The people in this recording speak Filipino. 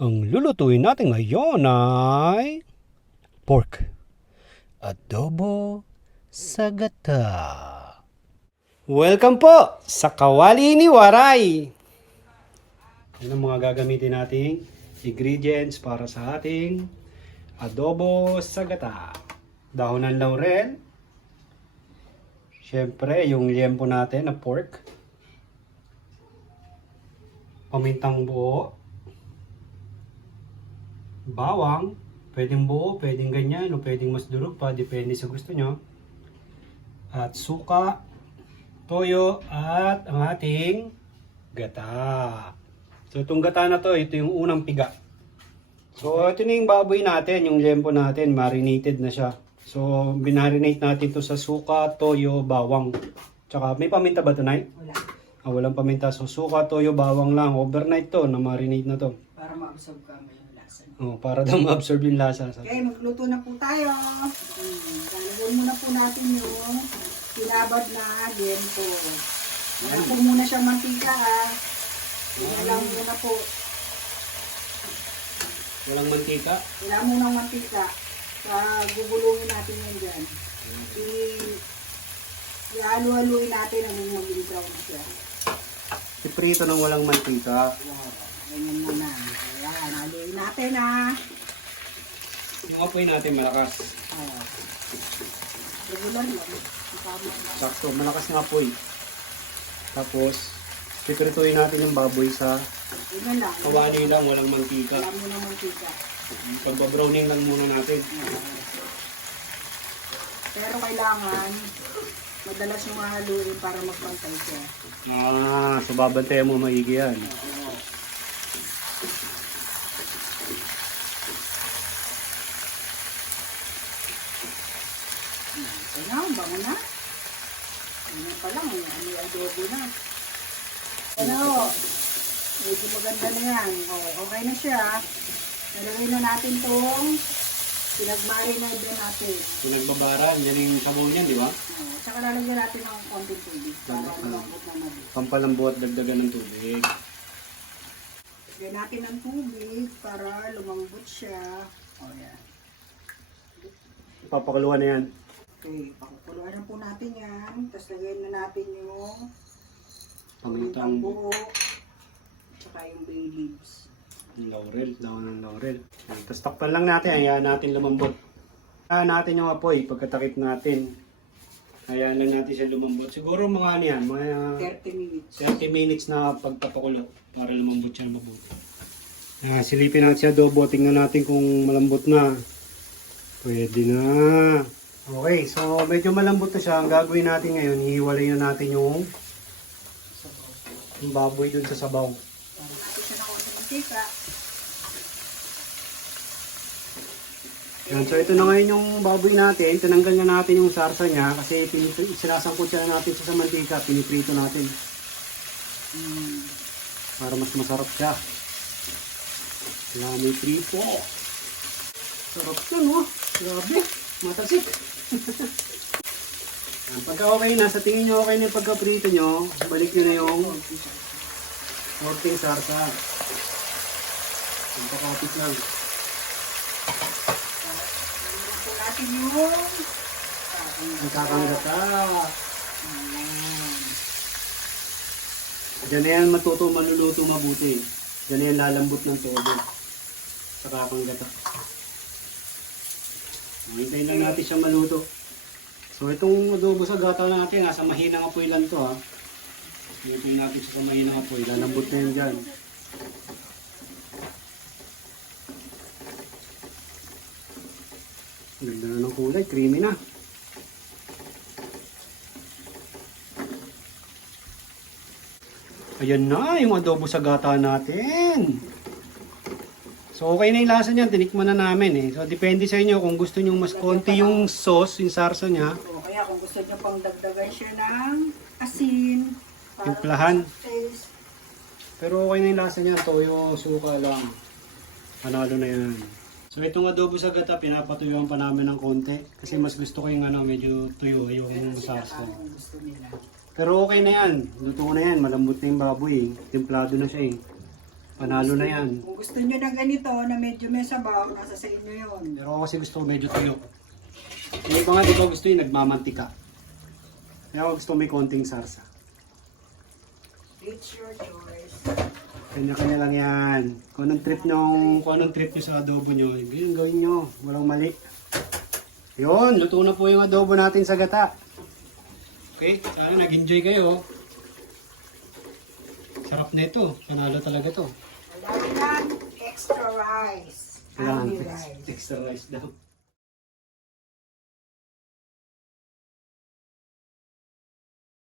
Ang lulutuin natin ngayon ay pork adobo sa gata. Welcome po sa Kawali ni Waray. Yan ang mga gagamitin nating ingredients para sa ating adobo sa gata. Dahon ng laurel. Siyempre, yung liempo natin na pork. Pamintang buo. Bawang, pwedeng buo, pwedeng ganyan, o pwedeng mas durog pa, depende sa gusto nyo. At suka, toyo, at ang ating gata. So itong gata na to, ito yung unang piga. So ito na yung baboy natin, yung liempo natin, marinated na siya. So binarinate natin to sa suka, toyo, bawang. Tsaka may paminta ba to, Nay? Wala. Walang paminta. So suka, toyo, bawang lang. Overnight to, na marinate na to. Para ma-absorb ka mo yung lasa. Oh, para daw ma-absorb yung lasa. Okay, magluto na po tayo. Lalagyan muna po natin yung sinabad na liempo. Wala po muna siyang mantika ha. Lang muna po. Walang mantika. Wala muna ng mantika. Gugulungin natin yan dyan. I-halo-haluin natin hanggang maging brown na siya. Iprito ng walang mantika. Ganyan muna. Ayan, haluin natin ha. Yung apoy natin malakas. Regular lang. Tama na. Sakto, malakas ng apoy. Tapos, piprituin natin yung baboy sa Ganyan lang. kawali lang, walang mantika. Wala muna ng mantika. Pagbabrowning lang muna natin. Pero kailangan madalas yung haluin para magpantay siya. So babantayan mo maigi yan. Kaya, bango na. Ano pa lang, ano adobo na. Ano, medyo maganda na yan. Okay na siya. Nalagay na natin tong pinag-marinade na natin. Pinagbabaran, yan yung sabaw niyan, di ba? Tsaka lalagyan natin ng konting tubig para malambot na mali. Pampalambuat, dagdagan ng tubig. Lagyan natin ng tubig para lumambot siya. Yan. Papakuluan na yan. Okay, pakukuluan na po natin yan. Tapos lagyan na natin yung Pamintang buo. Tsaka yung bay leaves. laurel, dahon ng laurel. Tapos takpan lang natin, hayaan natin lumambot. Hayaan natin yung apoy pagkatakip natin. Hayaan lang natin siya lumambot. Siguro mga ano yan, mga 30 minutes. 30 minutes na pagpapakulo para lumambot siya mabuti. Silipin natin siya adobo, tingnan natin kung malambot na. Pwede na. Okay, so medyo malambot na siya. Ang gagawin natin ngayon, hihiwalay na natin yung baboy dun sa sabaw. Para natin siya na konti mantika. Yan, so ito na ngayon yung baboy natin. Tinanggal na natin yung sarsa niya kasi sinasangkot siya natin sa mantika. Piniprito natin. Para mas masarap siya. Kailangan may prito. Sarap yun, oh. Grabe. Matasik. Pagka okay na, sa tingin nyo okay na yung pagka-prito nyo, balik nyo na yung konting sarsa. Pagkakapit lang. Lagyan po natin yung Ang kakanggata. Diyan na yan maluluto mabuti. Diyan na yan lalambot ng todo. Sa kakanggata. Hintayin lang natin siya maluto. So itong adobo sa gata natin, nasa mahinang apoy lang to ha. Hintayin natin siya sa mahinang apoy. Lalambot na yan dyan. Ganda na ng kulay, creamy na. Ayan na, yung adobo sa gata natin. So okay na yung lasa niyan, tinikman na namin eh. So depende sa inyo kung gusto nyo mas konti yung sauce, yung sarsa niya. O kaya kung gusto nyo pang dagdagan siya ng asin. para Timplahan. taste. Pero okay na yung lasa niya, toyo, suka lang. Panalo na yan. So itong adobo sa gata, pinapatuyuan pa namin ng konti. Kasi mas gusto ko yung medyo tuyo, yung sarsa. Kung gusto nila. Pero okay na yan, luto na yan, malambot na yung baboy eh. Templado na siya eh. Panalo na yan. Kung gusto nyo ng ganito na medyo may sabaw, nasa sa inyo yun. Pero ako kasi gusto ko medyo tuyo. Yung iba nga di ba gusto yung nagmamantika. Kaya ako gusto may konting sarsa. It's your choice. Kanya-kanya lang yan. Kung anong trip nyo sa adobo nyo, yun gawin nyo. Walang mali. Yun, luto na po yung adobo natin sa gata. Okay, sana nag-enjoy kayo. Sarap na ito. Panalo talaga to. Kailangan extra rice. Kailangan Only rice. extra rice daw.